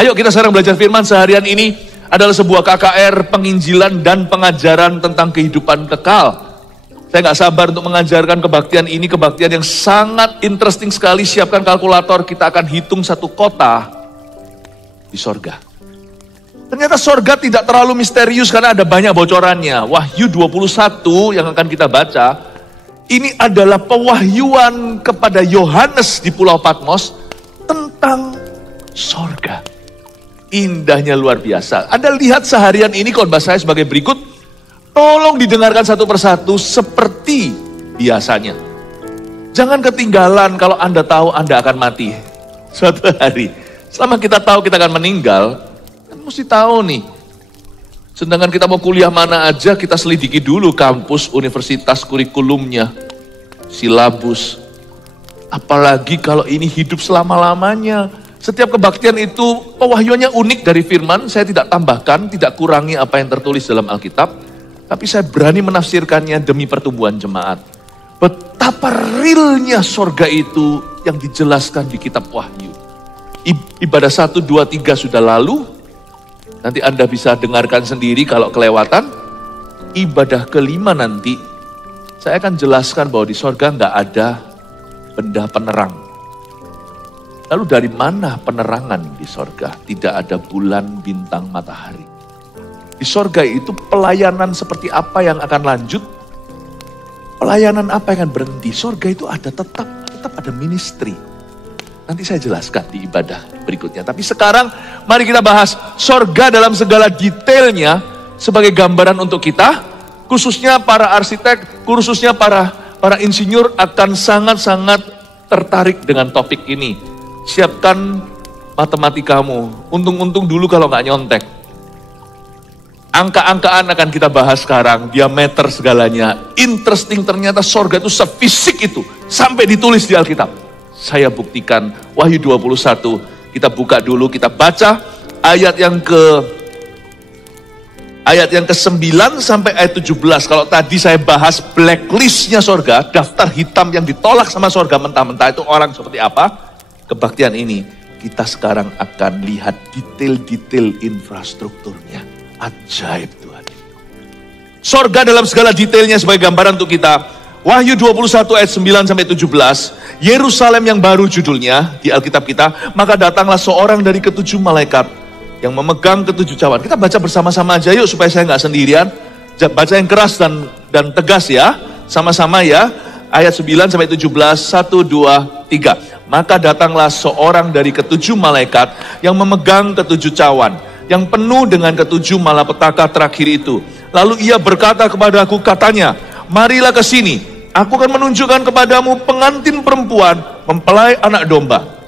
Ayo kita sekarang belajar firman. Seharian ini adalah sebuah KKR penginjilan dan pengajaran tentang kehidupan kekal. Saya gak sabar untuk mengajarkan kebaktian ini, kebaktian yang sangat interesting sekali. Siapkan kalkulator, kita akan hitung satu kota di sorga. Ternyata sorga tidak terlalu misterius karena ada banyak bocorannya. Wahyu 21 yang akan kita baca, ini adalah pewahyuan kepada Yohanes di Pulau Patmos tentang sorga. Indahnya luar biasa. Anda lihat seharian ini khotbah saya sebagai berikut. Tolong didengarkan satu persatu seperti biasanya. Jangan ketinggalan kalau Anda tahu Anda akan mati suatu hari. Selama kita tahu kita akan meninggal, kan mesti tahu nih. Sedangkan kita mau kuliah mana aja, kita selidiki dulu kampus, universitas, kurikulumnya, silabus. Apalagi kalau ini hidup selama-lamanya. Setiap kebaktian itu pewahyuannya unik dari firman. Saya tidak tambahkan, tidak kurangi apa yang tertulis dalam Alkitab. Tapi saya berani menafsirkannya demi pertumbuhan jemaat. Betapa realnya sorga itu yang dijelaskan di kitab Wahyu. Ibadah 1, 2, 3 sudah lalu. Nanti Anda bisa dengarkan sendiri kalau kelewatan. Ibadah kelima nanti, saya akan jelaskan bahwa di sorga nggak ada benda penerang. Lalu dari mana penerangan di sorga? Tidak ada bulan, bintang, matahari. Di sorga itu pelayanan seperti apa yang akan lanjut? Pelayanan apa yang akan berhenti? Sorga itu ada tetap ada ministry. Nanti saya jelaskan di ibadah berikutnya. Tapi sekarang mari kita bahas sorga dalam segala detailnya sebagai gambaran untuk kita. Khususnya para arsitek, khususnya para insinyur akan sangat-sangat tertarik dengan topik ini. Siapkan matematikamu. Untung-untung dulu kalau nggak nyontek. Angka-angkaan akan kita bahas sekarang. Diameter segalanya. Interesting ternyata sorga itu sefisik itu. Sampai ditulis di Alkitab. Saya buktikan. Wahyu 21. Kita buka dulu, kita baca ayat yang ke-9 sampai ayat 17. Kalau tadi saya bahas blacklistnya sorga, daftar hitam yang ditolak sama sorga mentah-mentah itu orang seperti apa. Kebaktian ini, kita sekarang akan lihat detail-detail infrastrukturnya. Ajaib Tuhan. Sorga dalam segala detailnya sebagai gambaran untuk kita. Wahyu 21 ayat 9 sampai 17. Yerusalem yang baru judulnya di Alkitab kita. Maka datanglah seorang dari ketujuh malaikat yang memegang ketujuh cawan. Kita baca bersama-sama aja yuk supaya saya nggak sendirian. Baca yang keras dan tegas ya. Sama-sama ya. Ayat 9 sampai 17. 1, 2, 3. Maka datanglah seorang dari ketujuh malaikat yang memegang ketujuh cawan, yang penuh dengan ketujuh malapetaka terakhir itu. Lalu ia berkata kepadaku, katanya, marilah ke sini, aku akan menunjukkan kepadamu pengantin perempuan mempelai anak domba.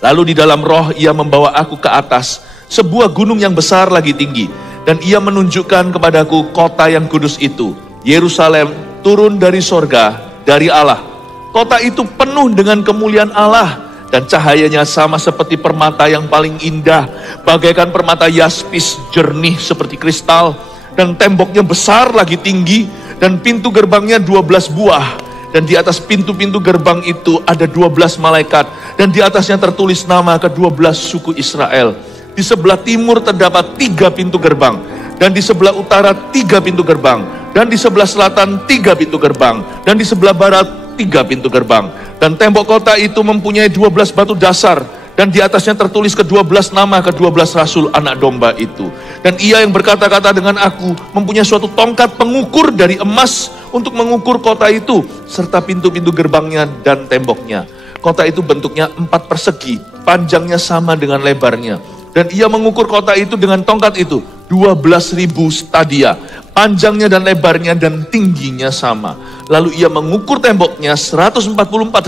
Lalu di dalam roh ia membawa aku ke atas, sebuah gunung yang besar lagi tinggi. Dan ia menunjukkan kepadaku kota yang kudus itu, Yerusalem, turun dari sorga, dari Allah. Kota itu penuh dengan kemuliaan Allah dan cahayanya sama seperti permata yang paling indah, bagaikan permata yaspis jernih seperti kristal, dan temboknya besar lagi tinggi, dan pintu gerbangnya 12 buah, dan di atas pintu-pintu gerbang itu ada 12 malaikat, dan di atasnya tertulis nama ke-12 suku Israel. Di sebelah timur terdapat 3 pintu gerbang, dan di sebelah utara 3 pintu gerbang, dan di sebelah selatan 3 pintu gerbang, dan di sebelah barat 3 pintu gerbang. Dan tembok kota itu mempunyai 12 batu dasar. Dan di atasnya tertulis ke-12 nama ke-12 rasul anak domba itu. Dan ia yang berkata-kata dengan aku mempunyai suatu tongkat pengukur dari emas untuk mengukur kota itu, serta pintu-pintu gerbangnya dan temboknya. Kota itu bentuknya 4 persegi, panjangnya sama dengan lebarnya. Dan ia mengukur kota itu dengan tongkat itu 12.000 stadia, panjangnya dan lebarnya dan tingginya sama. Lalu ia mengukur temboknya 144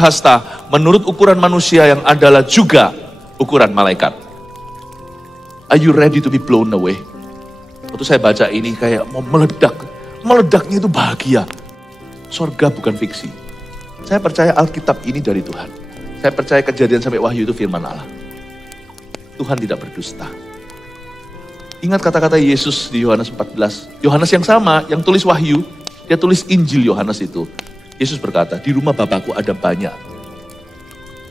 hasta menurut ukuran manusia yang adalah juga ukuran malaikat. Are you ready to be blown away? Waktu saya baca ini kayak mau meledak. Meledaknya itu bahagia. Sorga bukan fiksi. Saya percaya Alkitab ini dari Tuhan. Saya percaya Kejadian sampai Wahyu itu firman Allah. Tuhan tidak berdusta. Ingat kata-kata Yesus di Yohanes 14. Yohanes yang sama, yang tulis Wahyu, dia tulis Injil Yohanes itu. Yesus berkata, di rumah Bapakku ada banyak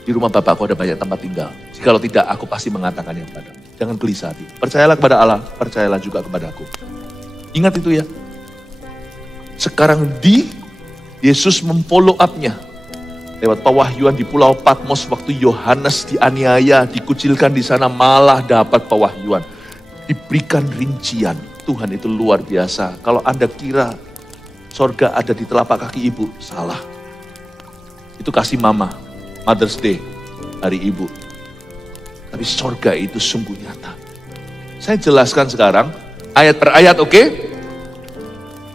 Di rumah Bapakku ada banyak tempat tinggal. Jikalau tidak, aku pasti mengatakannya kepadamu. Jangan gelisah hati. Percayalah kepada Allah, percayalah juga kepadaku. Ingat itu ya. Sekarang Yesus memfollow up-nya. Lewat pewahyuan di Pulau Patmos waktu Yohanes dianiaya, dikucilkan di sana, malah dapat pewahyuan. Diberikan rincian. Tuhan itu luar biasa. Kalau Anda kira sorga ada di telapak kaki ibu, salah. Itu kasih mama, Mother's Day, hari ibu. Tapi sorga itu sungguh nyata. Saya jelaskan sekarang, ayat per ayat, oke?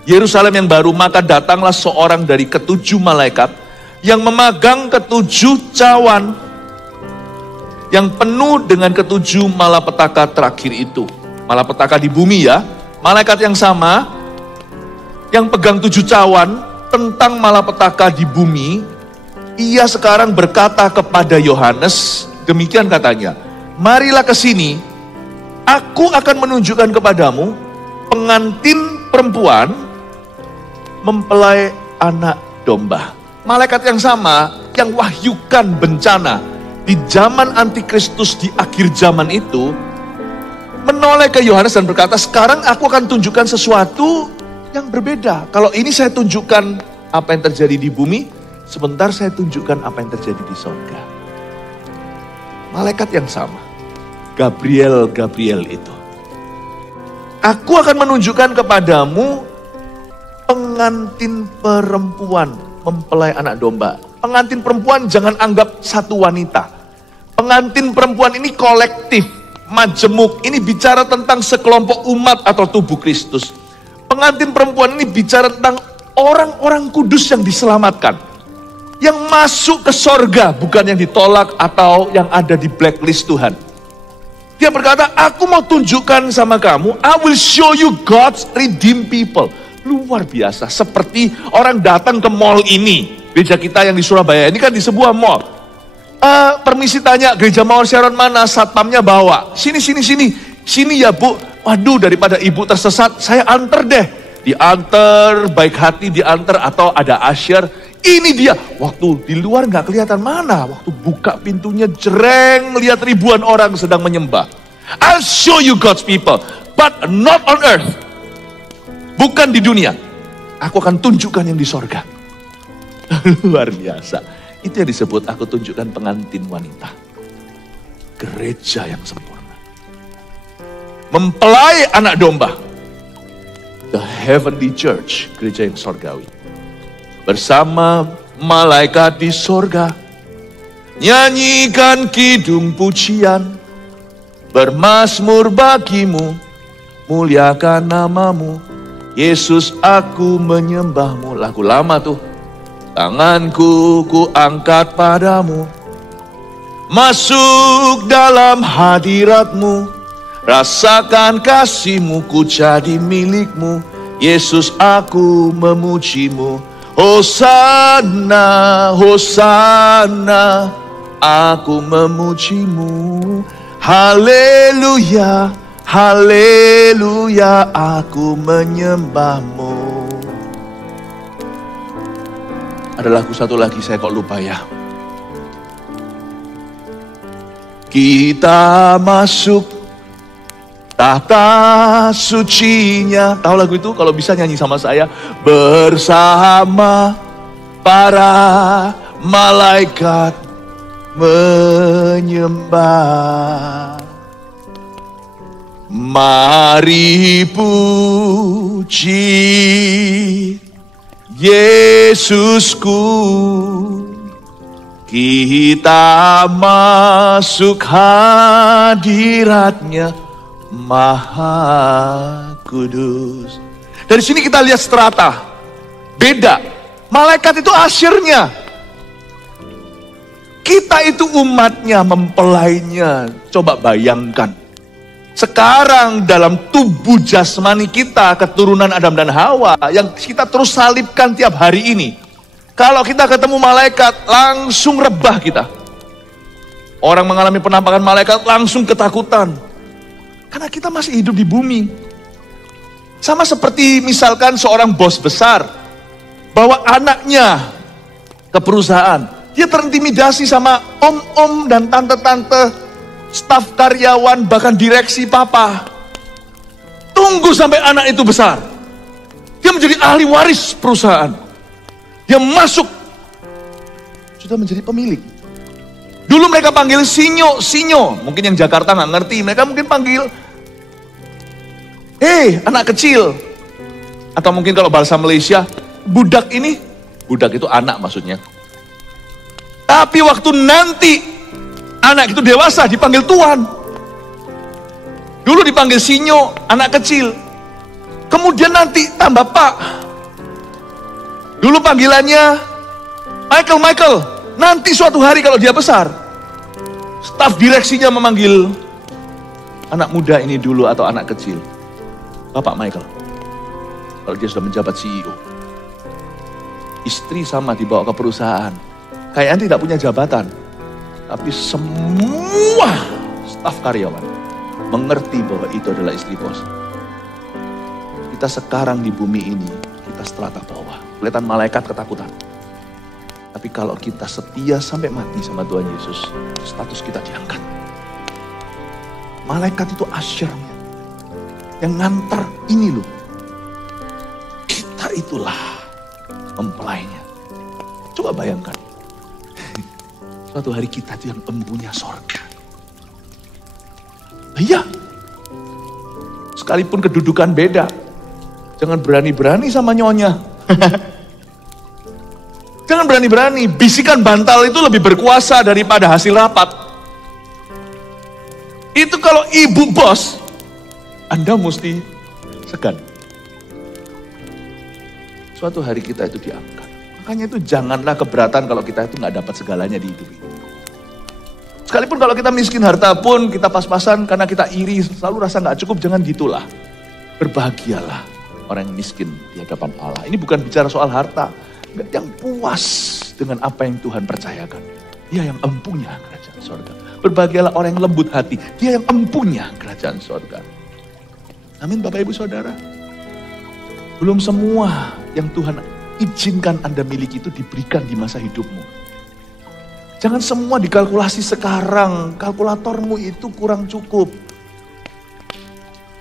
Yerusalem yang baru, maka datanglah seorang dari ketujuh malaikat yang memegang ketujuh cawan yang penuh dengan ketujuh malapetaka terakhir itu. Malapetaka di bumi ya. Malaikat yang sama, yang pegang 7 cawan tentang malapetaka di bumi, ia sekarang berkata kepada Yohanes, demikian katanya, marilah ke sini, aku akan menunjukkan kepadamu pengantin perempuan mempelai anak domba. Malaikat yang sama, yang wahyukan bencana di zaman antikristus di akhir zaman itu, menoleh ke Yohanes dan berkata, sekarang aku akan tunjukkan sesuatu yang berbeda. Kalau ini saya tunjukkan apa yang terjadi di bumi, sebentar saya tunjukkan apa yang terjadi di sorga. Malaikat yang sama, Gabriel itu. Aku akan menunjukkan kepadamu pengantin perempuan mempelai anak domba. Pengantin perempuan jangan anggap satu wanita. Pengantin perempuan ini kolektif. Majemuk, ini bicara tentang sekelompok umat atau tubuh Kristus. Pengantin perempuan ini bicara tentang orang-orang kudus yang diselamatkan. Yang masuk ke sorga, bukan yang ditolak atau yang ada di blacklist Tuhan. Dia berkata, aku mau tunjukkan sama kamu, I will show you God's redeemed people. Luar biasa, seperti orang datang ke mall ini. Gereja kita yang di Surabaya, ini kan di sebuah mall. Permisi tanya, gereja Mawar Sharon mana? Satpamnya bawa. Sini ya bu. Waduh, daripada ibu tersesat, saya anter deh. Diantar, baik hati diantar, atau ada usher. Ini dia. Waktu di luar nggak kelihatan mana. Waktu buka pintunya jereng, lihat ribuan orang sedang menyembah. I'll show you God's people, but not on earth. Bukan di dunia. Aku akan tunjukkan yang di sorga. Luar biasa. Itu yang disebut aku tunjukkan pengantin wanita. Gereja yang sempurna. Mempelai anak domba. The heavenly church, gereja yang sorgawi. Bersama malaikat di sorga. Nyanyikan kidung pujian. Bermazmur bagimu. Muliakan namamu. Yesus, aku menyembahmu. Lagu lama tuh. Tanganku ku angkat padamu, masuk dalam hadiratmu, rasakan kasihmu, ku jadi milikmu. Yesus, aku memujimu. Hosana, Hosana, aku memujimu. Haleluya, haleluya, aku menyembahmu. Ada lagu satu lagi saya kok lupa ya. Kita masuk tahta sucinya. Tahu lagu itu? Kalau bisa nyanyi sama saya. Bersama para malaikat menyembah. Mari puji Yesusku, kita masuk hadiratnya Maha Kudus. Dari sini kita lihat strata, beda. Malaikat itu asyirnya, kita itu umatnya, mempelainya. Coba bayangkan. Sekarang dalam tubuh jasmani kita, keturunan Adam dan Hawa, yang kita terus salibkan tiap hari ini. Kalau kita ketemu malaikat, langsung rebah kita. Orang mengalami penampakan malaikat, langsung ketakutan. Karena kita masih hidup di bumi. Sama seperti misalkan seorang bos besar, bawa anaknya ke perusahaan. Dia terintimidasi sama om-om dan tante-tante, staf karyawan, bahkan direksi papa. Tunggu sampai anak itu besar. Dia menjadi ahli waris perusahaan. Dia masuk, sudah menjadi pemilik. Dulu mereka panggil sinyo. Mungkin yang Jakarta nggak ngerti, mereka mungkin panggil, anak kecil. Atau mungkin kalau bahasa Malaysia, budak ini. Budak itu anak maksudnya. Tapi waktu nanti anak itu dewasa dipanggil tuan. Dulu dipanggil sinyo, anak kecil. Kemudian nanti tambah pak. Dulu panggilannya Michael. Nanti suatu hari kalau dia besar, staf direksinya memanggil anak muda ini dulu atau anak kecil, Bapak Michael. Kalau dia sudah menjabat CEO. Istri sama dibawa ke perusahaan. Kayaknya tidak punya jabatan. Tapi semua staf karyawan mengerti bahwa itu adalah istri bos. Kita sekarang di bumi ini, kita strata bawah. Kelihatan malaikat ketakutan. Tapi kalau kita setia sampai mati sama Tuhan Yesus, status kita diangkat. Malaikat itu asyarnya. Yang nganter ini loh. Kita itulah mempelainya. Coba bayangkan. Suatu hari kita itu yang empunya sorga. Iya. Sekalipun kedudukan beda. Jangan berani-berani sama nyonya. Jangan berani-berani. Bisikan bantal itu lebih berkuasa daripada hasil rapat. Itu kalau ibu bos, Anda mesti segan. Suatu hari kita itu diangkat. Makanya itu janganlah keberatan kalau kita itu gak dapat segalanya di hidup ini. Sekalipun kalau kita miskin harta pun kita pas-pasan karena kita iri, selalu rasa gak cukup, jangan gitulah. Berbahagialah orang yang miskin di hadapan Allah. Ini bukan bicara soal harta. Yang puas dengan apa yang Tuhan percayakan. Dia yang empunya kerajaan sorga. Berbahagialah orang yang lembut hati. Dia yang empunya kerajaan sorga. Amin Bapak Ibu Saudara. Belum semua yang Tuhan izinkan Anda miliki itu diberikan di masa hidupmu. Jangan semua dikalkulasi sekarang. Kalkulatormu itu kurang cukup.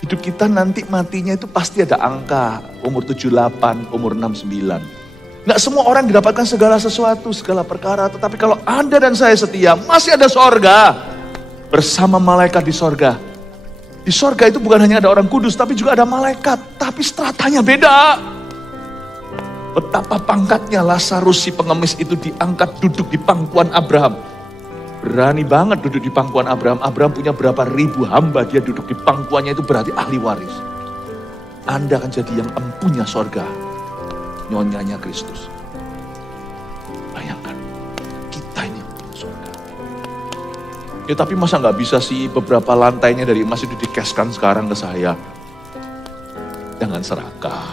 Hidup kita nanti matinya itu pasti ada angka. Umur 78, umur 69. Nggak semua orang didapatkan segala sesuatu, segala perkara. Tetapi kalau Anda dan saya setia, masih ada sorga. Bersama malaikat di sorga. Di sorga itu bukan hanya ada orang kudus, tapi juga ada malaikat. Tapi stratanya beda. Betapa pangkatnya Lazarus si pengemis itu diangkat duduk di pangkuan Abraham. Berani banget duduk di pangkuan Abraham. Abraham punya berapa ribu hamba, dia duduk di pangkuannya itu berarti ahli waris. Anda akan jadi yang empunya sorga. Nyonyanya Kristus. Bayangkan, kita ini yang punya sorga. Ya tapi masa gak bisa sih beberapa lantainya dari emas itu dikeskan sekarang ke saya. Jangan serakah.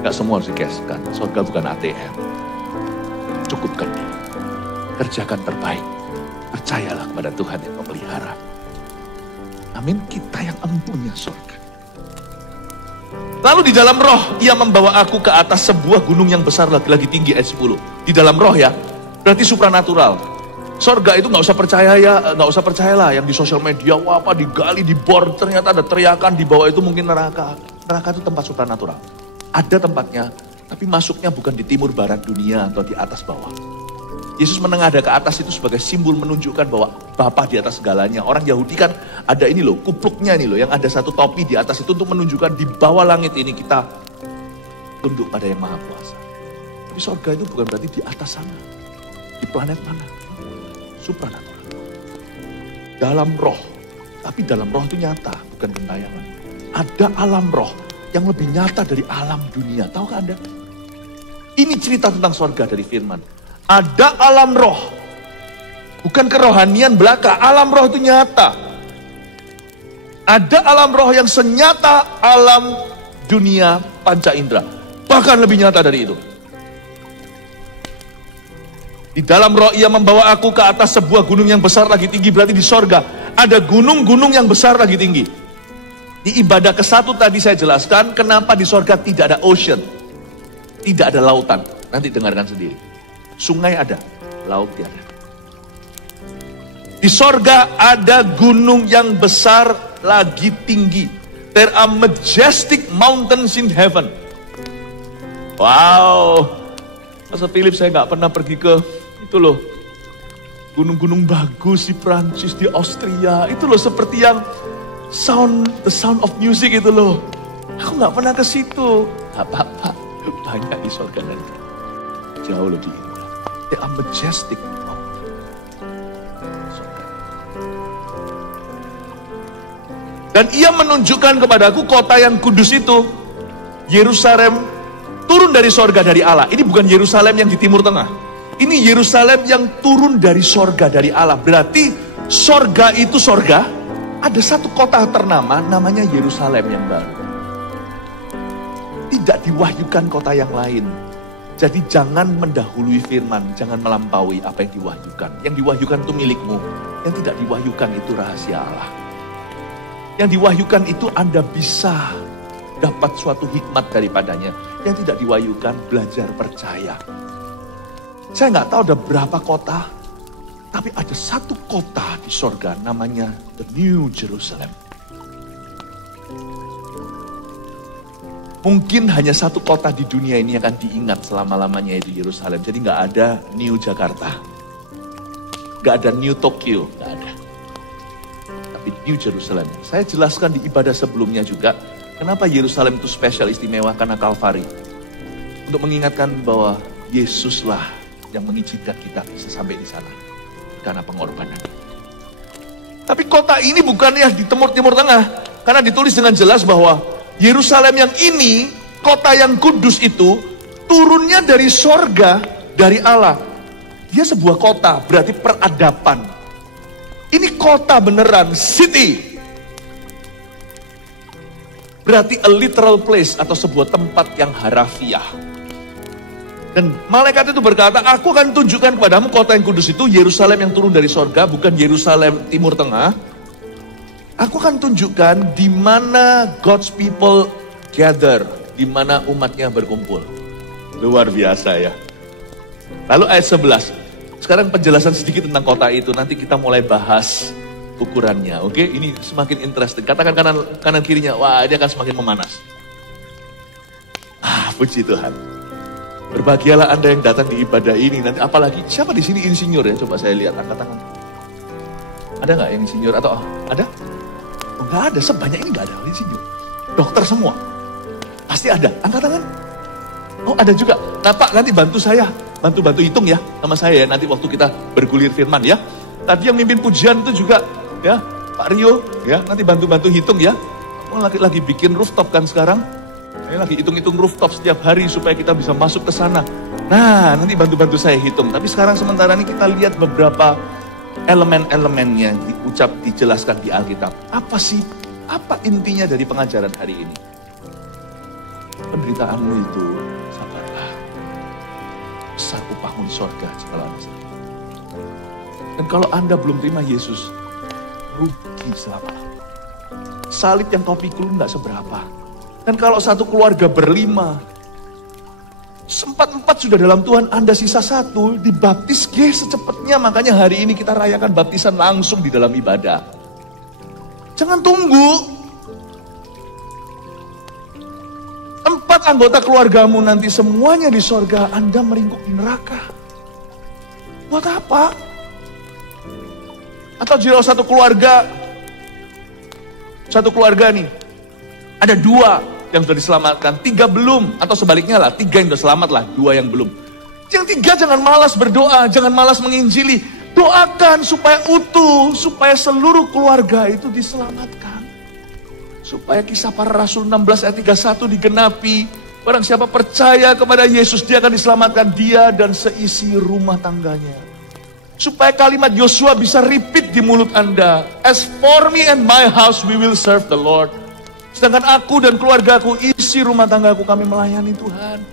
Gak semua harus dikeskan. Sorga bukan ATM. Cukupkan dia. Kerjakan terbaik. Percayalah kepada Tuhan yang memelihara. Amin. Kita yang empunya sorga. Lalu di dalam roh, ia membawa aku ke atas sebuah gunung yang besar lagi tinggi ayat 10. Di dalam roh ya, berarti supranatural. Sorga itu gak usah percaya ya, gak usah percayalah yang di sosial media, wah apa digali, dibor, ternyata ada teriakan di bawah itu mungkin neraka. Neraka itu tempat supranatural. Ada tempatnya, tapi masuknya bukan di timur barat dunia atau di atas bawah. Yesus menengadah ke atas itu sebagai simbol menunjukkan bahwa Bapa di atas segalanya. Orang Yahudi kan ada ini loh, kupluknya ini loh, yang ada satu topi di atas itu untuk menunjukkan di bawah langit ini kita tunduk pada yang Maha Kuasa. Tapi sorga itu bukan berarti di atas sana. Di planet mana? Supranatural. Dalam roh. Tapi dalam roh itu nyata, bukan gentayangan. Ada alam roh yang lebih nyata dari alam dunia. Tahukah Anda? Ini cerita tentang sorga dari firman. Ada alam roh. Bukan kerohanian belaka. Alam roh itu nyata. Ada alam roh yang senyata alam dunia panca indera. Bahkan lebih nyata dari itu. Di dalam roh ia membawa aku ke atas sebuah gunung yang besar lagi tinggi. Berarti di sorga ada gunung-gunung yang besar lagi tinggi. Di ibadah ke-1 tadi saya jelaskan kenapa di sorga tidak ada ocean. Tidak ada lautan. Nanti dengarkan sendiri. Sungai ada. laut tiada. Di sorga ada gunung yang besar lagi tinggi. There are majestic mountains in heaven. Wow. Pastor Philip, saya nggak pernah pergi ke itu loh. Gunung-gunung bagus di Prancis, di Austria. Itu loh seperti yang the sound of music itu loh. Aku nggak pernah ke situ. Gak apa-apa. Banyak di sorga nanti. Jauh lebih indah. They are majestic mountains. Dan ia menunjukkan kepadaku kota yang kudus itu, Yerusalem, turun dari sorga dari Allah. Ini bukan Yerusalem yang di Timur Tengah. Ini Yerusalem yang turun dari sorga dari Allah. Berarti sorga itu sorga, ada satu kota ternama namanya Yerusalem yang baru. Tidak diwahyukan kota yang lain. Jadi jangan mendahului firman, jangan melampaui apa yang diwahyukan. Yang diwahyukan itu milikmu, yang tidak diwahyukan itu rahasia Allah. Yang diwahyukan itu Anda bisa dapat suatu hikmat daripadanya. Yang tidak diwahyukan, belajar percaya. Saya nggak tahu ada berapa kota, tapi ada satu kota di sorga namanya The New Jerusalem. Mungkin hanya satu kota di dunia ini yang akan diingat selama-lamanya, yaitu Yerusalem. Jadi nggak ada New Jakarta, nggak ada New Tokyo, nggak ada. New Jerusalem. Saya jelaskan di ibadah sebelumnya juga, kenapa Yerusalem itu spesial istimewa, karena Kalvari. Untuk mengingatkan bahwa Yesuslah yang mengizinkan kita bisa sampai di sana. Karena pengorbanan. Tapi kota ini bukannya di Timur Tengah. Karena ditulis dengan jelas bahwa Yerusalem yang ini, kota yang kudus itu, turunnya dari sorga, dari Allah. Dia sebuah kota, berarti peradaban. Ini kota beneran, city. Berarti a literal place atau sebuah tempat yang harafiah. Dan malaikat itu berkata, aku akan tunjukkan kepadamu kota yang kudus itu, Yerusalem yang turun dari sorga, bukan Yerusalem Timur Tengah. Aku akan tunjukkan di mana God's people gather, di mana umatnya berkumpul. Luar biasa ya. Lalu ayat 11. Sekarang penjelasan sedikit tentang kota itu, nanti kita mulai bahas ukurannya, oke? Ini semakin interesting. Katakan kanan kirinya, wah ini akan semakin memanas. Puji Tuhan. Berbahagialah Anda yang datang di ibadah ini. Nanti apalagi, siapa di sini insinyur ya? Coba saya lihat, angkat tangan. Ada nggak yang insinyur atau ada? Oh, nggak ada, sebanyak ini nggak ada insinyur. Dokter semua, pasti ada. Angkat tangan. Oh ada juga. Nah Pak, nanti bantu saya. Bantu hitung ya sama saya ya, nanti waktu kita bergulir firman ya. Tadi yang mimpin pujian itu juga ya, Pak Rio ya, nanti bantu hitung ya. Oh, lagi bikin rooftop kan sekarang. Saya lagi hitung rooftop setiap hari supaya kita bisa masuk ke sana. Nah, nanti bantu saya hitung. Tapi sekarang sementara ini kita lihat beberapa elemen-elemennya dijelaskan di Alkitab. Apa sih? Apa intinya dari pengajaran hari ini? Penderitaanmu itu sabarlah. Besar upahmu di sorga jikalau Anda sedih. Dan kalau Anda belum terima Yesus, rugi selama-lamanya. Salib yang kau pikul nggak seberapa. Dan kalau satu keluarga berlima, empat sudah dalam Tuhan, Anda sisa satu, dibaptis secepatnya. Makanya hari ini kita rayakan baptisan langsung di dalam ibadah. Jangan tunggu. 4 anggota keluargamu nanti semuanya di sorga, Anda meringkuk di neraka. Buat apa? Atau jika satu keluarga nih, ada 2 yang sudah diselamatkan, 3 belum, atau sebaliknya lah, 3 yang sudah selamat lah, 2 yang belum. Yang 3 jangan malas berdoa, jangan malas menginjili, doakan supaya utuh, supaya seluruh keluarga itu diselamatkan. Supaya kisah para rasul 16 ayat 31 digenapi. Barang siapa percaya kepada Yesus, dia akan diselamatkan, dia dan seisi rumah tangganya. Supaya kalimat Yosua bisa repeat di mulut Anda. As for me and my house, we will serve the Lord. Sedangkan aku dan keluargaku, isi rumah tanggaku, kami melayani Tuhan.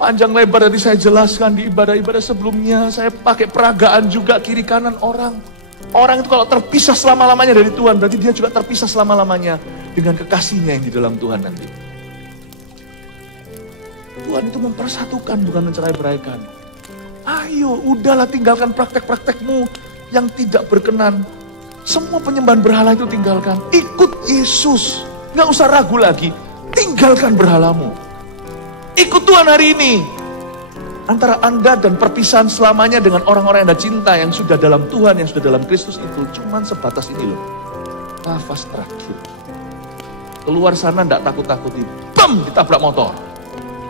Panjang lebar tadi saya jelaskan di ibadah-ibadah sebelumnya. Saya pakai peragaan juga kiri kanan orang. Orang itu kalau terpisah selama-lamanya dari Tuhan, berarti dia juga terpisah selama-lamanya dengan kekasihnya yang di dalam Tuhan nanti. Tuhan itu mempersatukan, bukan mencerai-beraikan. Ayo, udahlah tinggalkan praktek-praktekmu yang tidak berkenan. Semua penyembahan berhala itu tinggalkan. Ikut Yesus. Nggak usah ragu lagi. Tinggalkan berhalamu. Ikut Tuhan hari ini. Antara Anda dan perpisahan selamanya dengan orang-orang yang Anda cinta, yang sudah dalam Tuhan, yang sudah dalam Kristus itu, cuman sebatas ini loh. Nafas terakhir. Keluar sana enggak takut-takutin. Bam! Ditabrak motor.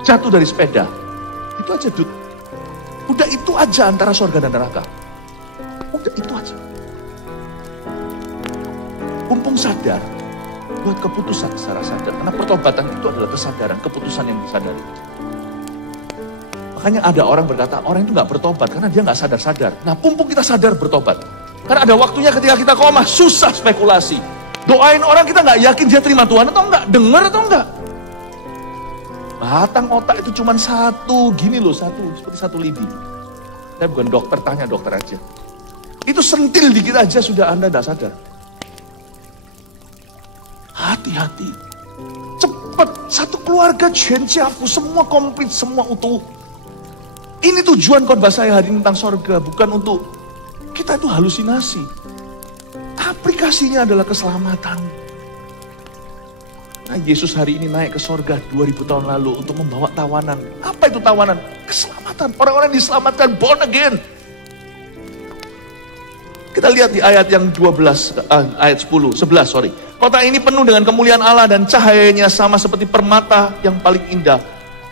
Jatuh dari sepeda. Itu aja, Dut. Udah itu aja antara surga dan neraka. Udah itu aja. Mumpung sadar, buat keputusan secara sadar. Karena pertobatan itu adalah kesadaran, keputusan yang disadari. Makanya ada orang berkata, orang itu nggak bertobat karena dia nggak sadar-sadar. Nah, mumpung kita sadar bertobat. Karena ada waktunya ketika kita koma, susah spekulasi. Doain orang kita nggak yakin dia terima Tuhan atau enggak, dengar atau enggak. Batang otak itu cuma satu, gini loh, seperti satu lidi. Saya bukan dokter, tanya dokter aja. Itu sentil dikit aja sudah Anda nggak sadar. Hati-hati. Cepat, satu keluarga Jenciafu, semua komplit, semua utuh. Ini tujuan khotbah saya hari ini tentang sorga, bukan untuk kita itu halusinasi. Aplikasinya adalah keselamatan. Nah, Yesus hari ini naik ke sorga 2000 tahun lalu untuk membawa tawanan. Apa itu tawanan? Keselamatan. Orang-orang yang diselamatkan, born again. Kita lihat di ayat yang 11, sorry. Kota ini penuh dengan kemuliaan Allah dan cahayanya sama seperti permata yang paling indah.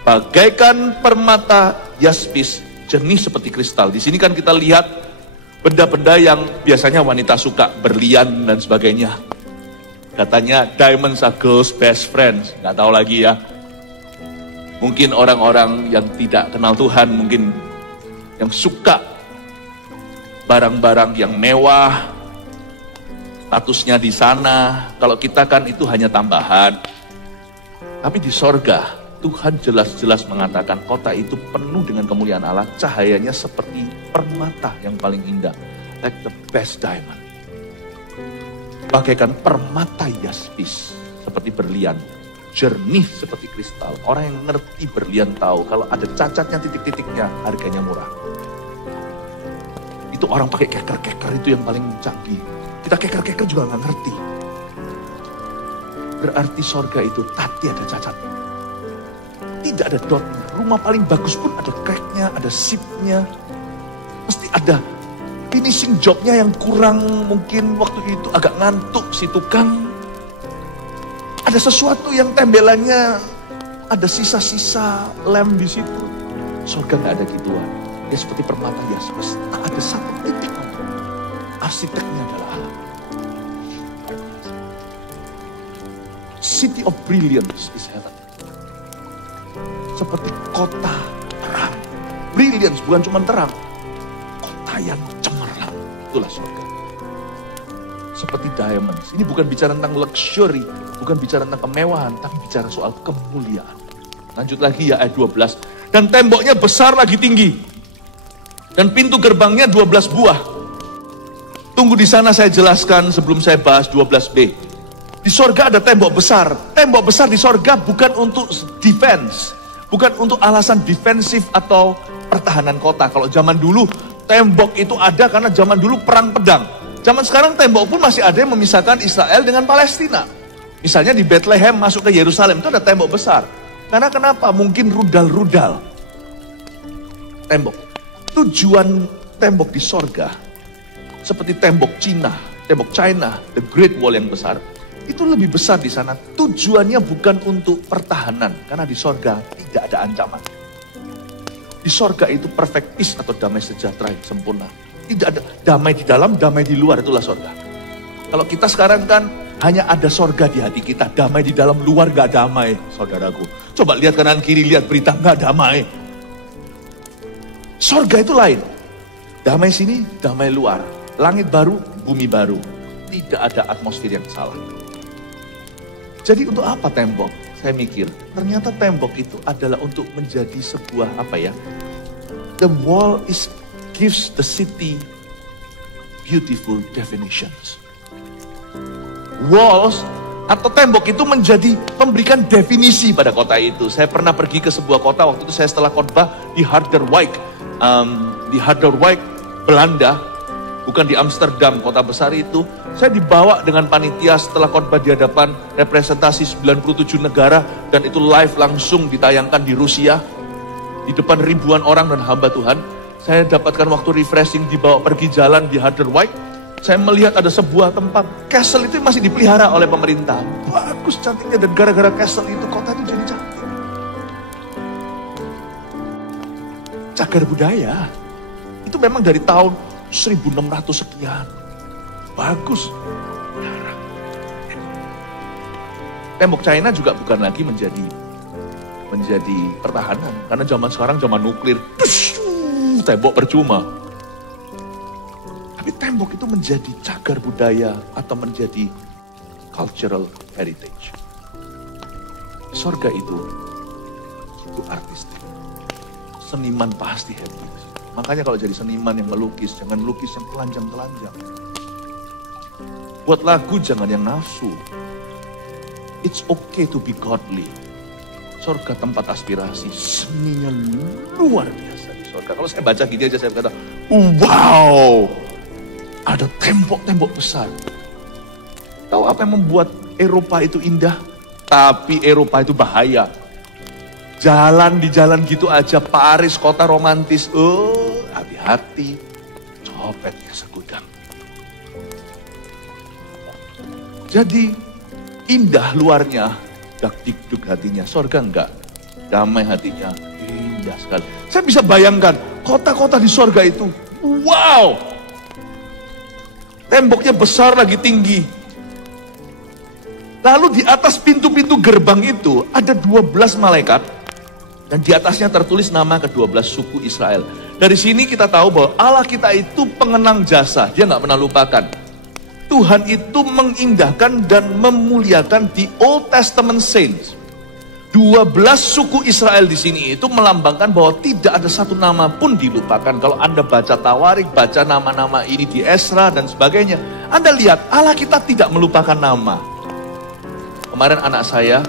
Bagaikan permata yaspis, jernih seperti kristal. Di sini kan kita lihat benda-benda yang biasanya wanita suka, berlian dan sebagainya. Katanya diamonds are girls' best friends. Nggak tahu lagi ya. Mungkin orang-orang yang tidak kenal Tuhan, mungkin yang suka barang-barang yang mewah, statusnya di sana. Kalau kita kan itu hanya tambahan. Tapi di sorga, Tuhan jelas-jelas mengatakan kota itu penuh dengan kemuliaan Allah. Cahayanya seperti permata yang paling indah. Like the best diamond. Bagaikan permata yaspis. Seperti berlian. Jernih seperti kristal. Orang yang ngerti berlian tahu. Kalau ada cacatnya, titik-titiknya, harganya murah. Itu orang pakai keker-keker itu yang paling canggih. Kita keker-keker juga nggak ngerti. Berarti sorga itu tadi ada cacatnya. Tidak ada dotnya. Rumah paling bagus pun ada cracknya, ada sipnya. Mesti ada finishing jobnya yang kurang, mungkin waktu itu agak ngantuk si tukang. Ada sesuatu yang tembelannya, ada sisa-sisa lem di situ. Surga nggak ada gituan. Ya seperti permata yaspis. Ada satu titik. Arsiteknya adalah Allah. City of brilliance is heaven. Seperti kota terang. Brilliance bukan cuma terang. Kota yang cemerlang. Itulah surga. Seperti diamonds. Ini bukan bicara tentang luxury. Bukan bicara tentang kemewahan. Tapi bicara soal kemuliaan. Lanjut lagi ya ayat 12. Dan temboknya besar lagi tinggi. Dan pintu gerbangnya 12 buah. Tunggu di sana saya jelaskan sebelum saya bahas 12b. Di sorga ada tembok besar. Tembok besar di sorga bukan untuk defense. Bukan untuk alasan defensif atau pertahanan kota. Kalau zaman dulu tembok itu ada karena zaman dulu perang pedang. Zaman sekarang tembok pun masih ada yang memisahkan Israel dengan Palestina. Misalnya di Bethlehem masuk ke Yerusalem itu ada tembok besar. Karena kenapa? Mungkin rudal-rudal. Tembok. Tujuan tembok di sorga seperti tembok Cina, the Great Wall yang besar. Itu lebih besar di sana. Tujuannya bukan untuk pertahanan. Karena di sorga tidak ada ancaman. Di sorga itu perfect peace atau damai sejahtera yang sempurna. Tidak ada damai di dalam, damai di luar, itulah sorga. Kalau kita sekarang kan hanya ada sorga di hati kita. Damai di dalam, luar gak damai, saudaraku. Coba lihat kanan kiri, lihat berita, gak damai. Sorga itu lain. Damai sini, damai luar. Langit baru, bumi baru. Tidak ada atmosfer yang salah. Jadi untuk apa tembok? Saya mikir, ternyata tembok itu adalah untuk menjadi sebuah the wall gives the city beautiful definitions. Walls atau tembok itu memberikan definisi pada kota itu. Saya pernah pergi ke sebuah kota, waktu itu saya setelah khotbah di Harderwijk. di Harderwijk, Belanda, bukan di Amsterdam, kota besar itu. Saya dibawa dengan panitia setelah khotbah di hadapan representasi 97 negara, dan itu live langsung ditayangkan di Rusia, di depan ribuan orang dan hamba Tuhan. Saya dapatkan waktu refreshing, dibawa pergi jalan di Harderwijk. Saya melihat ada sebuah tempat, castle itu masih dipelihara oleh pemerintah. Bagus cantiknya, dan gara-gara castle itu kota itu jadi cantik. Cagar budaya, itu memang dari tahun 1600 sekian. Bagus. Tembok China juga bukan lagi menjadi pertahanan. Karena zaman sekarang zaman nuklir. Tembok percuma. Tapi tembok itu menjadi cagar budaya atau menjadi cultural heritage. Sorga itu artistik. Seniman pasti happy. Makanya kalau jadi seniman yang melukis, jangan lukis yang telanjang-telanjang. Buat lagu jangan yang nafsu. It's okay to be godly. Sorga tempat aspirasi, seninya luar biasa di sorga. Kalau saya baca gini aja saya berkata, wow, ada tembok-tembok besar. Tahu apa yang membuat Eropa itu indah? Tapi Eropa itu bahaya. Jalan di jalan gitu aja, Paris kota romantis. Hati-hati, copetnya segudang. Jadi indah luarnya, dak-dikduk hatinya. Sorga enggak, damai hatinya, indah sekali. Saya bisa bayangkan kota-kota di sorga itu, wow, temboknya besar lagi tinggi. Lalu di atas pintu-pintu gerbang itu ada 12 malaikat. Dan di atasnya tertulis nama ke-12 suku Israel. Dari sini kita tahu bahwa Allah kita itu pengenang jasa. Dia nggak pernah lupakan. Tuhan itu mengindahkan dan memuliakan di Old Testament Saints. 12 suku Israel di sini itu melambangkan bahwa tidak ada satu nama pun dilupakan. Kalau Anda baca Tawarik, baca nama-nama ini di Esra dan sebagainya, Anda lihat Allah kita tidak melupakan nama. Kemarin anak saya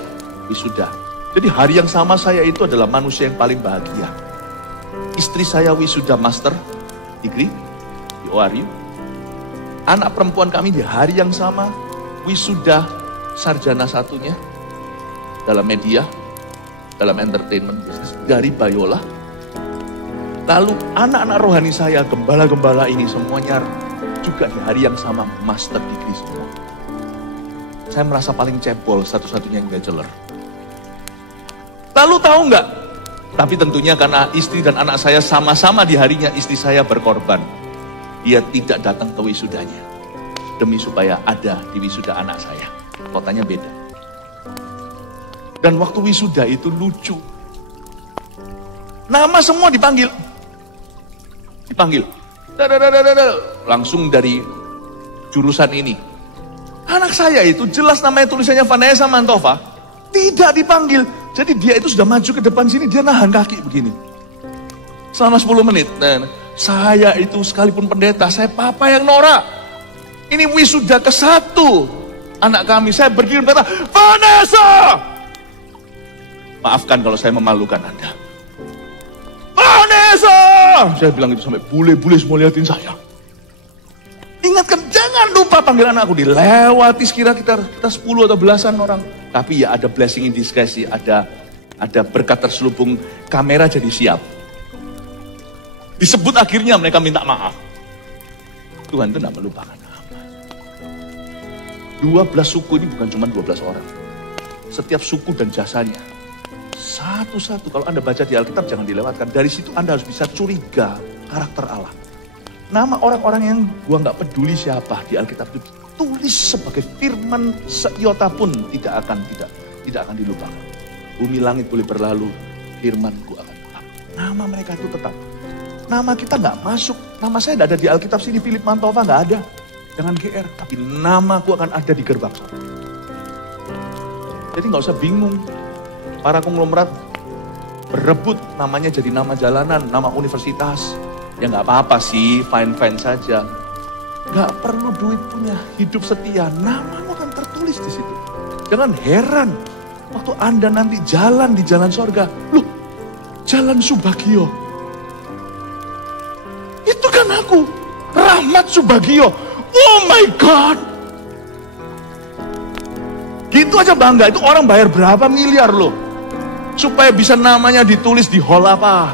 wisuda. Jadi hari yang sama saya itu adalah manusia yang paling bahagia. Istri saya wisuda master degree di ORU. Anak perempuan kami di hari yang sama wisuda sarjana satunya dalam media, dalam entertainment business dari Bayola. Lalu anak-anak rohani saya, gembala-gembala ini semuanya juga di hari yang sama master degree semua. Saya merasa paling cebol, satu-satunya yang bachelor. Lalu tahu nggak? Tapi tentunya karena istri dan anak saya sama-sama di harinya, istri saya berkorban. Dia tidak datang ke wisudanya. Demi supaya ada di wisuda anak saya. Kotanya beda. Dan waktu wisuda itu lucu. Nama semua dipanggil. Langsung dari jurusan ini. Anak saya itu jelas namanya tulisannya Vanessa Mantova. Tidak dipanggil. Jadi dia itu sudah maju ke depan sini. Dia nahan kaki begini. Selama 10 menit. Dan saya itu sekalipun pendeta, saya papa yang norak. Ini wisuda ke-1 anak kami. Saya berdiri berkata, Vanessa! Maafkan kalau saya memalukan Anda. Vanessa! Saya bilang itu sampai bule-bule semua liatin saya. Ingatkan, jangan lupa panggil anakku. Dilewati sekira kita 10 atau belasan orang. Tapi ya ada blessing in disguise, ada berkat terselubung, kamera jadi siap. Disebut akhirnya mereka minta maaf. Tuhan itu tidak melupakan nama. 12 suku ini bukan cuma 12 orang. Setiap suku dan jasanya. Satu-satu, kalau Anda baca di Alkitab jangan dilewatkan. Dari situ Anda harus bisa curiga karakter Allah. Nama orang-orang yang gua nggak peduli siapa di Alkitab itu tulis sebagai firman seiota pun tidak akan dilupakan. Bumi langit boleh berlalu, firmanku akan tetap. Nama mereka itu tetap. Nama kita nggak masuk. Nama saya tidak ada di Alkitab sini. Philip Mantova nggak ada. Jangan GR. Tapi namaku akan ada di gerbang surga. Jadi nggak usah bingung. Para konglomerat berebut namanya jadi nama jalanan, nama universitas. Ya nggak apa-apa sih, fine-fine saja. Nggak perlu duit punya, hidup setia. Namamu akan tertulis di situ. Jangan heran waktu Anda nanti jalan di jalan sorga. Loh, jalan Subagio. Rahmat Subagio. Oh my God. Gitu aja bangga, itu orang bayar berapa miliar loh. Supaya bisa namanya ditulis di hall apa.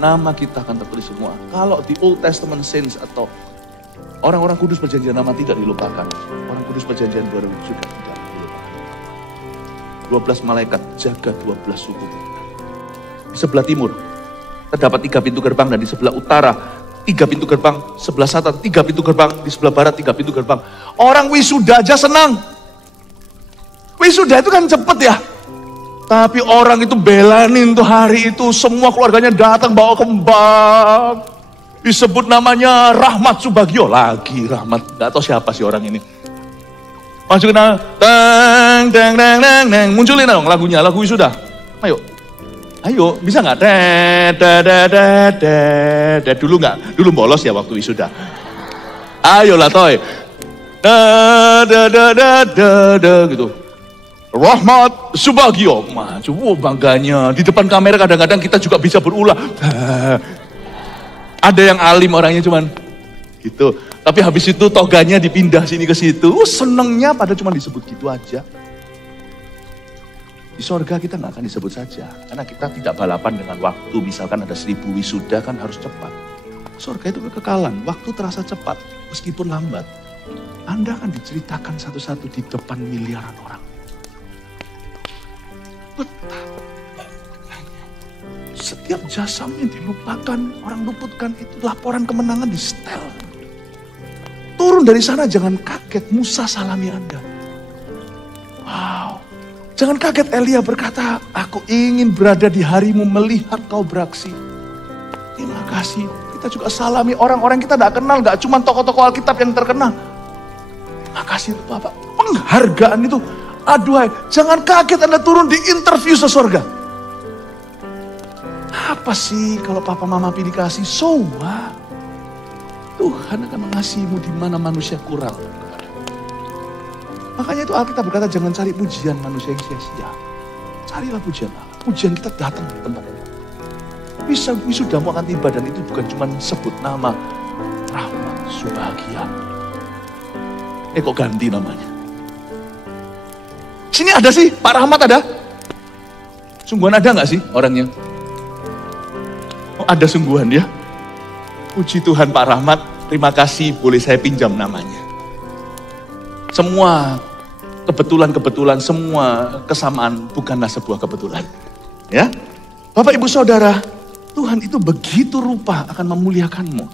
Nama kita akan tertulis semua. Kalau di Old Testament Saints atau orang-orang kudus perjanjian lama tidak dilupakan. Orang kudus perjanjian baru juga tidak dilupakan. 12 malaikat jaga 12 suku. Di sebelah timur terdapat 3 pintu gerbang, dan di sebelah utara 3 pintu gerbang, sebelah selatan 3 pintu gerbang, di sebelah barat 3 pintu gerbang. Orang wisuda aja senang. Wisuda itu kan cepet ya. Tapi orang itu belanin tuh hari itu, semua keluarganya datang bawa kembang. Disebut namanya Rahmat Subagio. Lagi Rahmat, gak tahu siapa sih orang ini. Masukin tang tang tang tang tang, munculin dong lagunya, lagu wisuda. Ayo, bisa nggak? Dulu nggak? Dulu bolos ya waktu wisuda. Ayolah toy. Gitu. Rahmat Subagio. Maju, bangganya. Di depan kamera kadang-kadang kita juga bisa berulah. Ada yang alim orangnya cuman gitu. Tapi habis itu toganya dipindah sini ke situ. Senengnya pada cuman disebut gitu aja. Di sorga kita nggak akan disebut saja. Karena kita tidak balapan dengan waktu. Misalkan ada 1000 wisuda kan harus cepat. Sorga itu kekekalan. Waktu terasa cepat meskipun lambat. Anda akan diceritakan satu-satu di depan miliaran orang. Setiap jasam yang dilupakan, orang luputkan itu laporan kemenangan di setel. Turun dari sana jangan kaget Musa salami Anda. Wow. Jangan kaget Elia berkata, aku ingin berada di harimu melihat kau beraksi. Terima kasih. Kita juga salami orang-orang kita tidak kenal, gak cuma tokoh-tokoh Alkitab yang terkenal. Terima kasih Bapak. Penghargaan itu, aduhai, jangan kaget Anda turun di interview sesorga. Apa sih kalau papa mama pilih kasih? So what? Tuhan akan mengasihimu di mana manusia kurang. Makanya itu Alkitab berkata jangan cari pujian manusia yang sia-sia. Carilah pujian Allah. Pujian kita datang di tempat ini. Wisudamu akan tiba dan itu bukan cuma sebut nama Rahmat Subagio. Kok ganti namanya? Sini ada sih, Pak Rahmat ada? Sungguhan ada nggak sih orangnya? Oh, ada sungguhan ya. Puji Tuhan Pak Rahmat, terima kasih boleh saya pinjam namanya. Semua kebetulan-kebetulan, semua kesamaan bukanlah sebuah kebetulan. Ya, Bapak Ibu Saudara, Tuhan itu begitu rupa akan memuliakanmu.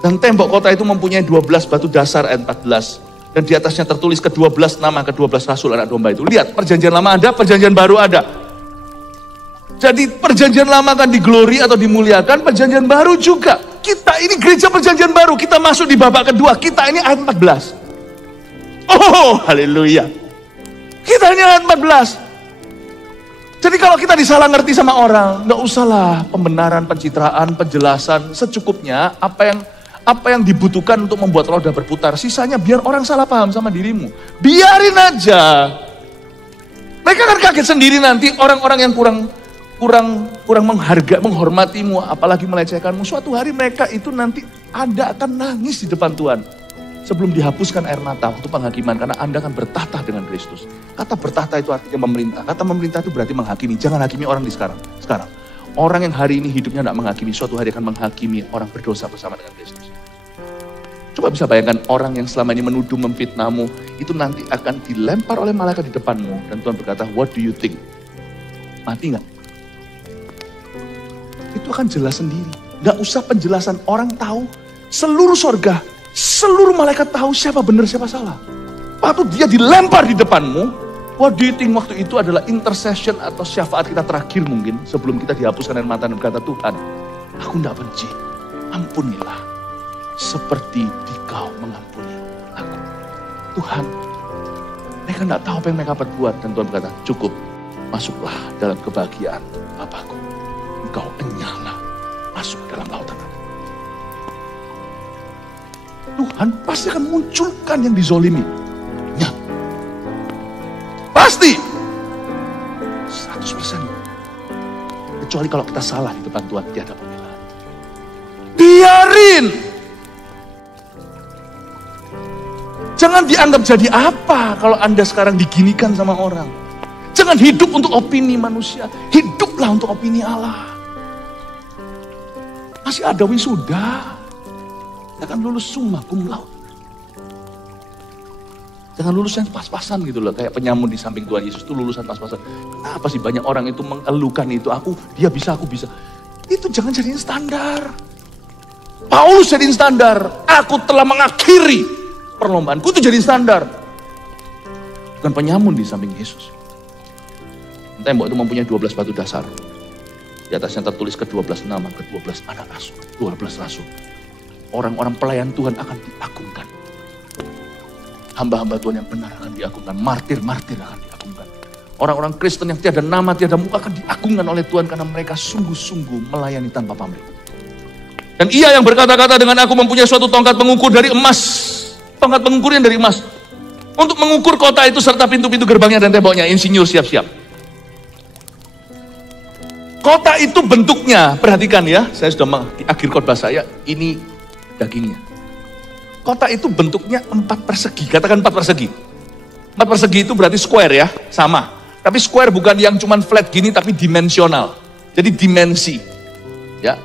Dan tembok kota itu mempunyai 12 batu dasar ayat 14. Dan di atasnya tertulis ke-12 nama ke-12 rasul anak domba itu. Lihat, perjanjian lama ada, perjanjian baru ada. Jadi perjanjian lama kan diglori atau dimuliakan, perjanjian baru juga. Kita ini gereja perjanjian baru, kita masuk di babak kedua, kita ini ayat 14. Oh, haleluya. Kita ini ayat 14. Jadi kalau kita disalah ngerti sama orang, gak usahlah pembenaran, pencitraan, penjelasan, secukupnya apa yang dibutuhkan untuk membuat roda berputar. Sisanya biar orang salah paham sama dirimu. Biarin aja. Mereka kan kaget sendiri nanti orang-orang yang kurang menghormatimu, apalagi melecehkanmu. Suatu hari mereka itu nanti Anda akan nangis di depan Tuhan. Sebelum dihapuskan air mata waktu penghakiman, karena Anda akan bertahta dengan Kristus. Kata bertahta itu artinya memerintah. Kata memerintah itu berarti menghakimi. Jangan hakimi orang di sekarang. Orang yang hari ini hidupnya tidak menghakimi, suatu hari akan menghakimi orang berdosa bersama dengan Kristus. Coba bisa bayangkan orang yang selama ini menuduh, memfitnahmu, itu nanti akan dilempar oleh malaikat di depanmu. Dan Tuhan berkata, what do you think? Mati nggak? Itu akan jelas sendiri. Nggak usah penjelasan, orang tahu. Seluruh sorga, seluruh malaikat tahu siapa benar, siapa salah. Waktu dia dilempar di depanmu, what do you think waktu itu adalah intercession atau syafaat kita terakhir mungkin. Sebelum kita dihapuskan air mata dan berkata, Tuhan, aku tidak benci, ampunilah. Seperti Dikau mengampuni aku. Tuhan, mereka tidak tahu apa yang mereka perbuat. Dan Tuhan berkata, cukup, masuklah dalam kebahagiaan Bapakku. Engkau enyahlah, masuk dalam lautan aku. Tuhan pasti akan munculkan yang dizolimi. Ya. Pasti. 100%. Kecuali kalau kita salah di depan Tuhan, tiada pembelaan. Di Biarin. Jangan dianggap jadi apa kalau Anda sekarang diginikan sama orang. Jangan hidup untuk opini manusia. Hiduplah untuk opini Allah. Masih ada wisuda. Jangan lulus summa cum laude. Jangan lulus yang pas-pasan gitu loh. Kayak penyamun di samping Tuhan Yesus itu lulusan pas-pasan. Kenapa sih banyak orang itu mengeluhkan itu. Dia bisa, aku bisa. Itu jangan jadiin standar. Paulus jadiin standar. Aku telah mengakhiri perlombaanku, itu jadiin standar. Bukan penyamun di samping Yesus. Tembok itu mempunyai 12 batu dasar. Di atasnya tertulis ke-12 nama, ke-12 anak asuh, 12 rasul. Orang-orang pelayan Tuhan akan diagungkan. Hamba-hamba Tuhan yang benar akan diagungkan. Martir-martir akan diagungkan. Orang-orang Kristen yang tiada nama, tiada muka akan diagungkan oleh Tuhan karena mereka sungguh-sungguh melayani tanpa pamrih. Dan ia yang berkata-kata dengan aku mempunyai suatu tongkat pengukur dari emas. Tongkat pengukur yang dari emas. Untuk mengukur kota itu serta pintu-pintu gerbangnya dan temboknya. Insinyur siap-siap. Kota itu bentuknya, perhatikan ya. Saya sudah di akhir khotbah saya, ini dagingnya. Kota itu bentuknya 4 persegi, katakan 4 persegi. 4 persegi itu berarti square ya, sama. Tapi square bukan yang cuman flat gini, tapi dimensional. Jadi dimensi, ya,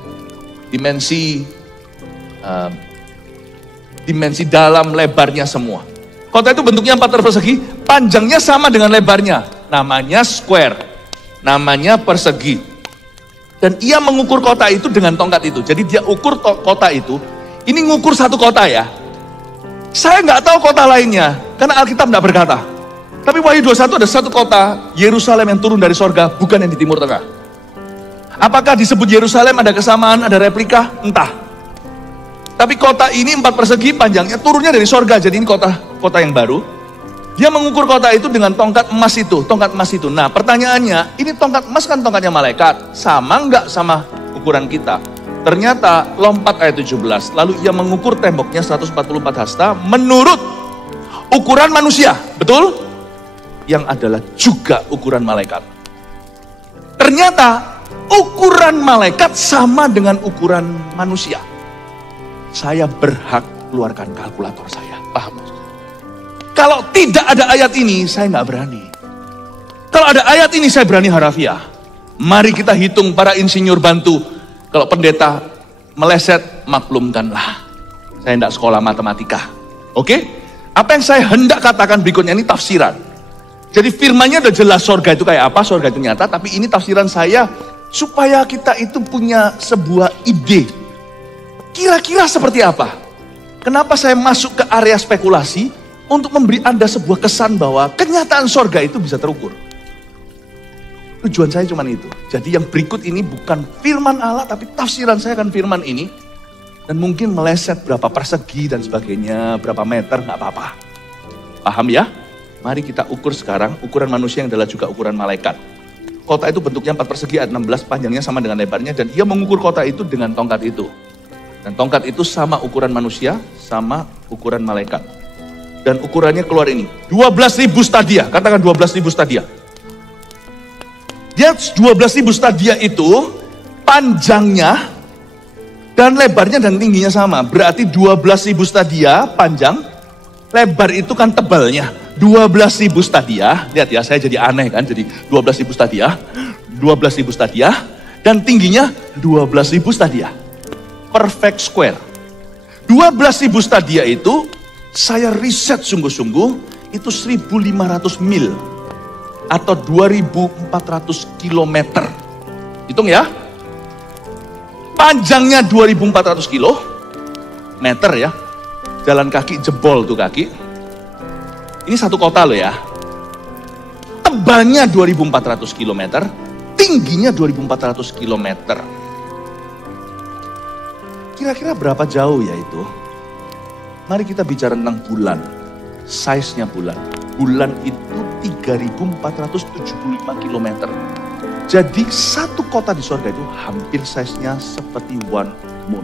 dimensi dalam lebarnya semua. Kota itu bentuknya 4 persegi, panjangnya sama dengan lebarnya. Namanya square, namanya persegi. Dan ia mengukur kota itu dengan tongkat itu. Jadi dia ukur kota itu, ini ngukur satu kota ya. Saya nggak tahu kota lainnya, karena Alkitab nggak berkata. Tapi Wahyu 21 ada satu kota, Yerusalem yang turun dari sorga, bukan yang di Timur Tengah. Apakah disebut Yerusalem ada kesamaan, ada replika? Entah. Tapi kota ini 4 persegi panjangnya, turunnya dari sorga, jadi ini kota yang baru. Dia mengukur kota itu dengan tongkat emas itu, Nah pertanyaannya, ini tongkat emas kan tongkatnya malaikat, sama nggak sama ukuran kita? Ternyata lompat ayat 17, lalu ia mengukur temboknya 144 hasta menurut ukuran manusia, betul? Yang adalah juga ukuran malaikat. Ternyata ukuran malaikat sama dengan ukuran manusia. Saya berhak keluarkan kalkulator saya, paham? Kalau tidak ada ayat ini, saya nggak berani. Kalau ada ayat ini, saya berani harafiah. Mari kita hitung, para insinyur bantu. Kalau pendeta meleset, maklumkanlah. Saya tidak sekolah matematika. Oke? Apa yang saya hendak katakan berikutnya ini tafsiran. Jadi firmannya udah jelas sorga itu kayak apa, sorga itu nyata. Tapi ini tafsiran saya supaya kita itu punya sebuah ide. Kira-kira seperti apa? Kenapa saya masuk ke area spekulasi? Untuk memberi Anda sebuah kesan bahwa kenyataan sorga itu bisa terukur. Tujuan saya cuma itu. Jadi yang berikut ini bukan firman Allah, tapi tafsiran saya akan firman ini. Dan mungkin meleset berapa persegi dan sebagainya, berapa meter, nggak apa-apa. Paham ya? Mari kita ukur sekarang, ukuran manusia yang adalah juga ukuran malaikat. Kota itu bentuknya 4 persegi, ayat 16, panjangnya sama dengan lebarnya, dan ia mengukur kota itu dengan tongkat itu. Dan tongkat itu sama ukuran manusia, sama ukuran malaikat. Dan ukurannya keluar ini, 12.000 stadia, katakan 12.000 stadia. Dia 12.000 stadia itu panjangnya dan lebarnya dan tingginya sama. Berarti 12.000 stadia panjang, lebar itu kan tebalnya. 12.000 stadia, lihat ya saya jadi aneh kan, jadi 12.000 stadia, 12.000 stadia, dan tingginya 12.000 stadia. Perfect square. 12.000 stadia itu, saya riset sungguh-sungguh, itu 1.500 mil. Atau 2.400 kilometer. Hitung ya. Panjangnya 2.400 kilometer ya. Jalan kaki jebol tuh kaki. Ini satu kota loh ya. Tebalnya 2.400 kilometer. Tingginya 2.400 kilometer. Kira-kira berapa jauh ya itu? Mari kita bicara tentang bulan. Size-nya bulan. Bulan itu 3.475 km. Jadi satu kota di surga itu hampir size-nya seperti one moon.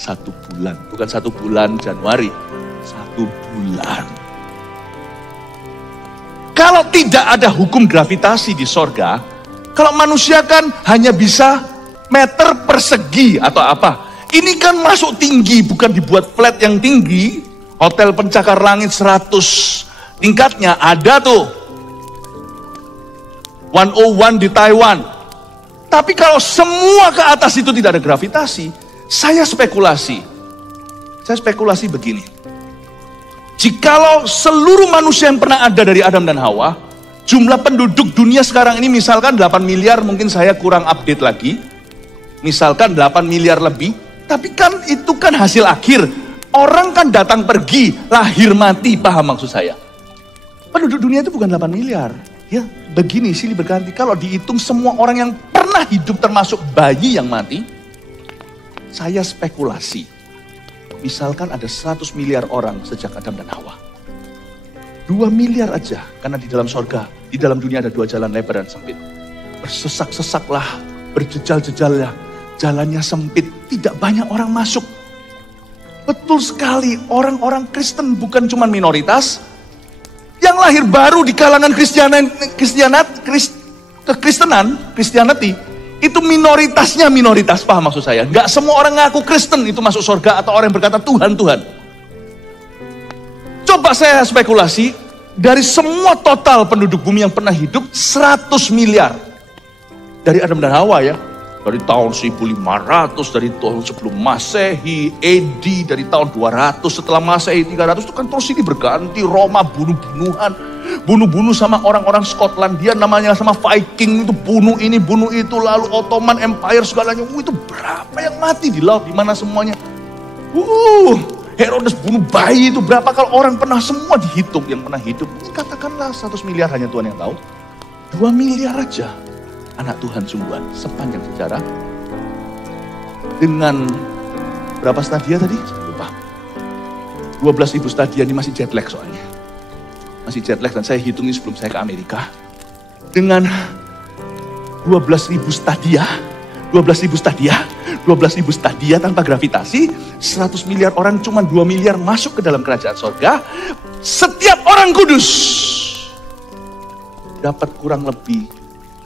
Satu bulan, bukan 1 bulan Januari, 1 bulan. Kalau tidak ada hukum gravitasi di surga, kalau manusia kan hanya bisa meter persegi atau apa. Ini kan masuk tinggi, bukan dibuat flat yang tinggi. Hotel pencakar langit 100 tingkatnya ada tuh. 101 di Taiwan. Tapi kalau semua ke atas itu tidak ada gravitasi, saya spekulasi begini. Jikalau seluruh manusia yang pernah ada dari Adam dan Hawa, jumlah penduduk dunia sekarang ini misalkan 8 miliar, mungkin saya kurang update lagi. Misalkan 8 miliar lebih, tapi kan itu kan hasil akhir. Orang kan datang pergi, lahir mati, paham maksud saya? Penduduk dunia itu bukan 8 miliar. Ya, begini silih berganti. Kalau dihitung semua orang yang pernah hidup termasuk bayi yang mati, saya spekulasi. Misalkan ada 100 miliar orang sejak Adam dan Hawa. 2 miliar aja, karena di dalam sorga, di dalam dunia ada 2 jalan lebar dan sempit. Bersesak-sesaklah, berjejal-jejallah, jalannya sempit, tidak banyak orang masuk. Betul sekali, orang-orang Kristen bukan cuma minoritas, yang lahir baru di kalangan Kristianity, itu minoritasnya minoritas, paham maksud saya? Nggak semua orang ngaku Kristen itu masuk surga atau orang yang berkata Tuhan, Tuhan. Coba saya spekulasi, dari semua total penduduk bumi yang pernah hidup, 100 miliar. Dari Adam dan Hawa ya, dari tahun 1500, dari tahun sebelum Masehi, AD, dari tahun 200, setelah Masehi 300, itu kan terus ini berganti, Roma bunuh-bunuh sama orang-orang Skotlandia, namanya sama Viking, itu bunuh ini, bunuh itu, lalu Ottoman Empire segalanya, itu berapa yang mati di laut, di mana semuanya. Herodes bunuh bayi itu berapa, kalau orang pernah semua dihitung yang pernah hidup, katakanlah 100 miliar hanya Tuhan yang tahu, 2 miliar aja. Anak Tuhan sungguhan sepanjang sejarah. Dengan berapa stadia tadi? Lupa. 12.000 stadia, ini masih jet lag soalnya. Masih jet lag dan saya hitung ini sebelum saya ke Amerika. Dengan 12.000 stadia tanpa gravitasi, 100 miliar orang, cuma 2 miliar masuk ke dalam kerajaan sorga. Setiap orang kudus dapat kurang lebih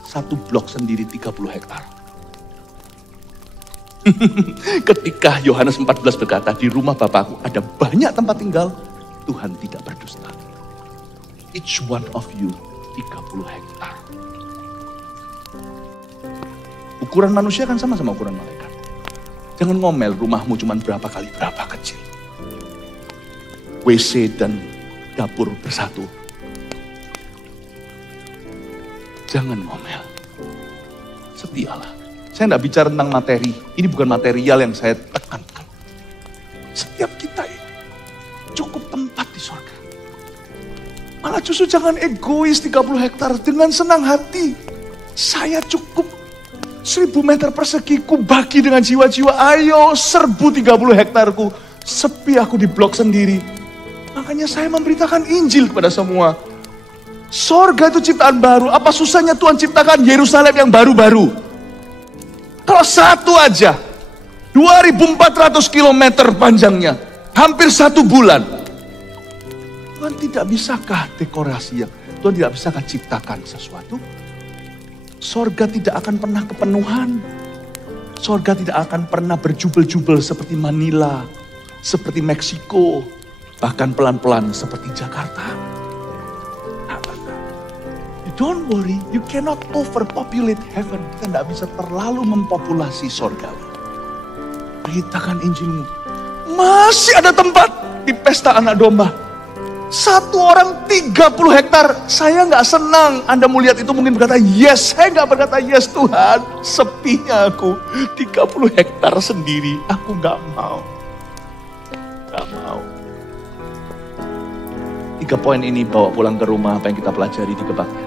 1 blok sendiri 30 hektar. Ketika Yohanes 14 berkata, di rumah Bapakku ada banyak tempat tinggal, Tuhan tidak berdusta. Each one of you 30 hektar. Ukuran manusia kan sama-sama ukuran malaikat. Jangan ngomel rumahmu cuma berapa kali berapa kecil. WC dan dapur bersatu. Jangan ngomel. Setialah. Saya tidak bicara tentang materi. Ini bukan material yang saya tekankan. Setiap kita ini cukup tempat di surga. Malah justru jangan egois 30 hektar. Dengan senang hati. Saya cukup 1000 meter persegi ku bagi dengan jiwa-jiwa. Ayo serbu 30 hektarku. Sepi aku di blok sendiri. Makanya saya memberitakan Injil kepada semua. Sorga itu ciptaan baru. Apa susahnya Tuhan ciptakan Yerusalem yang baru-baru? Kalau satu aja, 2.400 km panjangnya, hampir 1 bulan. Tuhan tidak bisakah dekorasi yang, Tuhan tidak bisakah ciptakan sesuatu? Sorga tidak akan pernah kepenuhan. Sorga tidak akan pernah berjubel-jubel seperti Manila, seperti Meksiko, bahkan pelan-pelan seperti Jakarta. Don't worry, you cannot overpopulate heaven. Kita tidak bisa terlalu mempopulasi sorgawi. Beritakan Injilmu. Masih ada tempat di pesta anak domba. 1 orang 30 hektar. Saya nggak senang. Anda mau lihat itu mungkin berkata yes. Saya nggak berkata yes Tuhan. Sepinya aku 30 hektar sendiri. Aku nggak mau. Nggak mau. 3 poin ini bawa pulang ke rumah apa yang kita pelajari di kebaktian.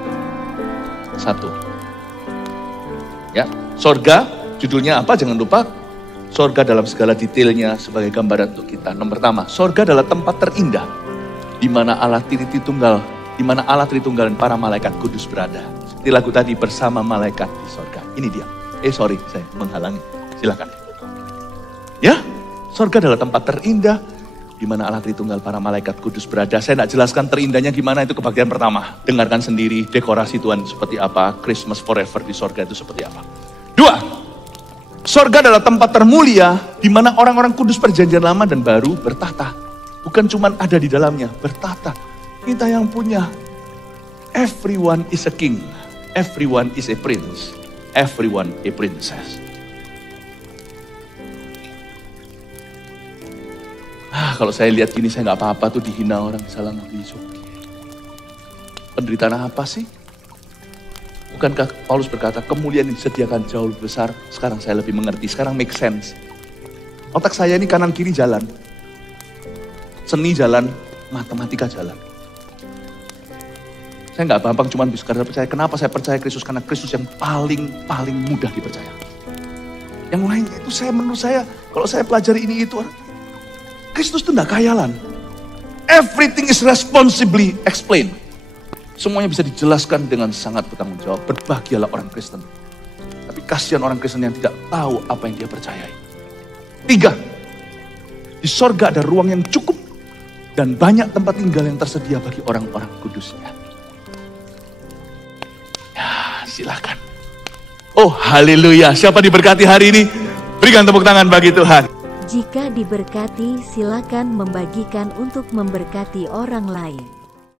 1. Ya, sorga, judulnya apa? Jangan lupa. Sorga dalam segala detailnya sebagai gambaran untuk kita. Nomor pertama, sorga adalah tempat terindah di mana Allah Tritunggal, di mana Allah Tritunggal dan para malaikat kudus berada. Seperti lagu tadi, bersama malaikat di sorga. Ini dia. Sorry, saya menghalangi. Silakan. Ya, sorga adalah tempat terindah di mana Allah Tritunggal para malaikat kudus berada. Saya tidak jelaskan terindahnya gimana, itu kebagian pertama. Dengarkan sendiri dekorasi Tuhan seperti apa, Christmas forever di sorga itu seperti apa. 2, Sorga adalah tempat termulia di mana orang-orang kudus perjanjian lama dan baru bertahta. Bukan cuma ada di dalamnya, bertahta. Kita yang punya. Everyone is a king. Everyone is a prince. Everyone a princess. Kalau saya lihat gini, saya nggak apa-apa tuh dihina orang, salah ngelisuk. Penderitaan apa sih? Bukankah Paulus berkata, kemuliaan yang disediakan jauh lebih besar, sekarang saya lebih mengerti, sekarang make sense. Otak saya ini kanan kiri jalan. Seni jalan, matematika jalan. Saya nggak gampang cuma bisa percaya. Kenapa saya percaya Kristus? Karena Kristus yang paling mudah dipercaya. Yang lain itu menurut saya, kalau saya pelajari ini itu, Kristus itu enggak khayalan. Everything is responsibly explained. Semuanya bisa dijelaskan dengan sangat bertanggung jawab. Berbahagialah orang Kristen. Tapi kasihan orang Kristen yang tidak tahu apa yang dia percayai. 3. Di sorga ada ruang yang cukup. Dan banyak tempat tinggal yang tersedia bagi orang-orang kudusnya. Ya, silakan. Oh, haleluya. Siapa diberkati hari ini? Berikan tepuk tangan bagi Tuhan. Jika diberkati, silakan membagikan untuk memberkati orang lain.